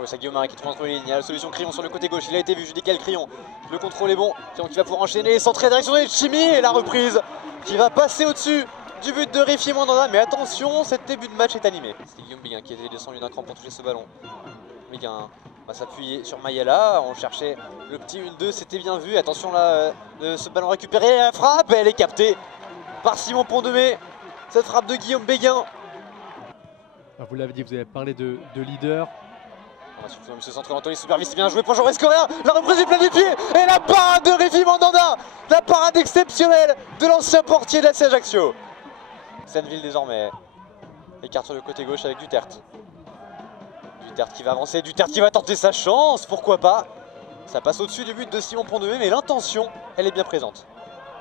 joué, c'est Guillaume Marie qui trouve entre les lignes. Il y a la solution Crillon sur le côté gauche, il a été vu, je dis quel Crillon. Le contrôle est bon, Crillon qui va pouvoir enchaîner, centré direction de Chimi et la reprise qui va passer au-dessus du but de Rifi Mandanda. Mais attention, cet début de match est animé. C'est Guillaume Béguin qui était descendu d'un cran pour toucher ce ballon. Béguin va s'appuyer sur Mayala, on cherchait le petit 1-2, c'était bien vu. Attention là, ce ballon récupéré, la frappe, elle est captée par Simon Pont-de-Mé. Cette frappe de Guillaume Béguin. Alors vous l'avez dit, vous avez parlé de leader. On va suffire M. Centre Anthony, supervise, c'est bien joué pour Joris Correa. La reprise du plein du pied et la parade de Rifi Mandanda. La parade exceptionnelle de l'ancien portier de la Ajaccio. Senneville désormais écarte sur le côté gauche avec Duterte. Duterte qui va avancer, Duterte qui va tenter sa chance, pourquoi pas. Ça passe au-dessus du but de Simon Pont-de-Mé, mais l'intention, elle est bien présente.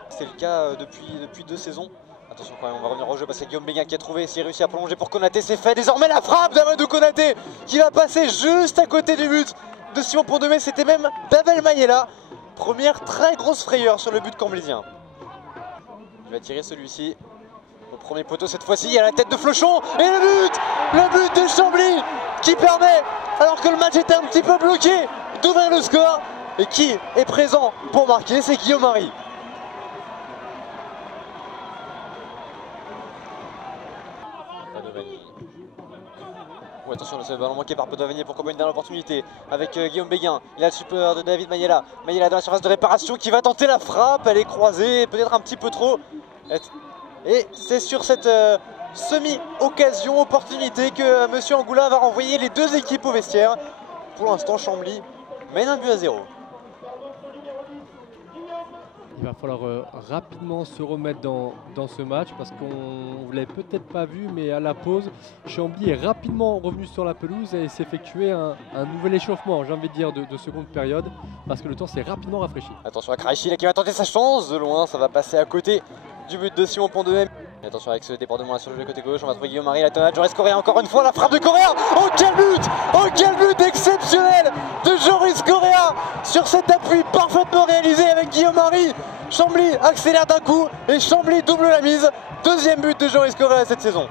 C'est le cas depuis 2 saisons. Attention quand même, on va revenir au jeu parce que Guillaume Béguin qui a trouvé, s'il réussit à prolonger pour Konaté, c'est fait. Désormais la frappe d'Amadou Konaté qui va passer juste à côté du but de Simon Pont-de-Mé. C'était même Davel Mayela. Première très grosse frayeur sur le but camblisien. Il va tirer celui-ci. Au premier poteau cette fois-ci, il y a la tête de Flochon et le but de Chambly qui permet, alors que le match était un petit peu bloqué, d'ouvrir le score. Et qui est présent pour marquer, c'est Guillaume Marie. Oh, attention, ce ballon manqué par Podavanier pour Combine dans l'opportunité avec Guillaume Béguin. Il a le support de David Mayela. Mayela dans la surface de réparation qui va tenter la frappe. Elle est croisée, peut-être un petit peu trop. Et c'est sur cette semi-occasion, opportunité que M. Angoula va renvoyer les 2 équipes au vestiaire. Pour l'instant, Chambly mène 1-0. Il va falloir rapidement se remettre dans ce match parce qu'on vous l'avez peut-être pas vu, mais à la pause, Chambly est rapidement revenu sur la pelouse et s'est effectué un nouvel échauffement, j'ai envie de dire, de seconde période, parce que le temps s'est rapidement rafraîchi. Attention à Kraichi qui va tenter sa chance de loin, ça va passer à côté du but de Simon Pont-de-Mé. Attention avec ce débordement sur le côté gauche, on va trouver Guillaume Marie, la tonnade, Joris Correa encore une fois, la frappe de Correa. Oh quel but exceptionnel de Joris Correa sur cet appui parfaitement réalisé avec Guillaume Marie. Chambly accélère d'un coup et Chambly double la mise. 2e but de Joris Correa cette saison.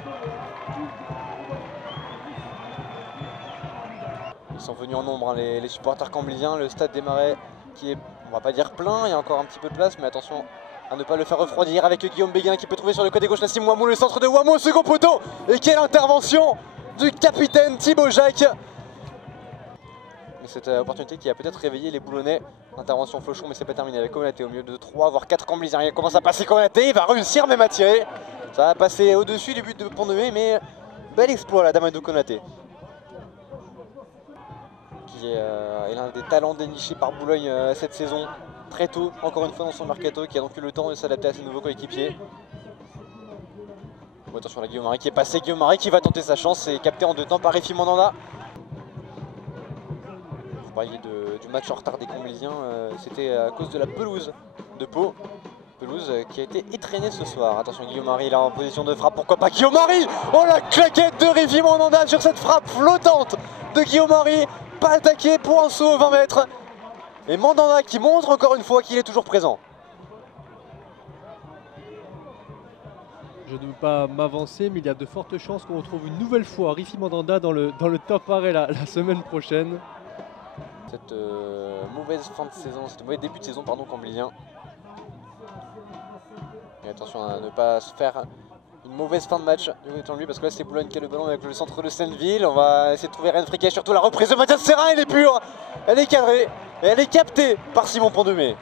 Ils sont venus en nombre, hein, les supporters camblisiens. Le stade des Marais qui est, on va pas dire plein, il y a encore un petit peu de place, mais attention à ne pas le faire refroidir avec Guillaume Béguin qui peut trouver sur le côté gauche Nassim Ouamou, le centre de Ouamou au second poteau. Et quelle intervention du capitaine Thibaut Jacques. Mais cette opportunité qui a peut-être réveillé les Boulonnais. Intervention Flochon, mais c'est pas terminé avec Konaté au milieu de 3 voire 4 camblisiens. Il commence à passer Konaté, il va réussir même à tirer. Ça va passer au-dessus du but de Pont-de-Mé, mais bel exploit là d'Amadou Konaté. Qui est l'un des talents dénichés par Boulogne cette saison. Très tôt, encore une fois dans son mercato, qui a donc eu le temps de s'adapter à ses nouveaux coéquipiers. Bon, attention à Guillaume Marie qui est passé, Guillaume Marie qui va tenter sa chance et capté en 2 temps par Rifi Mandanda. Vous parliez du match en retard des Camblisiens, c'était à cause de la pelouse de Pau. Pelouse qui a été étraînée ce soir. Attention Guillaume Marie là en position de frappe, pourquoi pas Guillaume Marie. Oh la claquette de Rifi Mandanda sur cette frappe flottante de Guillaume Marie. Pas attaqué pour un saut aux 20 mètres. Et Mandanda qui montre encore une fois qu'il est toujours présent. Je ne veux pas m'avancer, mais il y a de fortes chances qu'on retrouve une nouvelle fois Rifi Mandanda dans le top arrêt la semaine prochaine. Cette mauvaise fin de saison, cette mauvais début de saison pardon camblisien. Et attention à ne pas se faire une mauvaise fin de match de lui parce que là c'est Boulogne qui a le ballon avec le centre de Senneville. On va essayer de trouver Rennes Friquet, surtout la reprise de Mathias Serra, elle est pure, elle est cadrée et elle est captée par Simon Pont-de-Mé.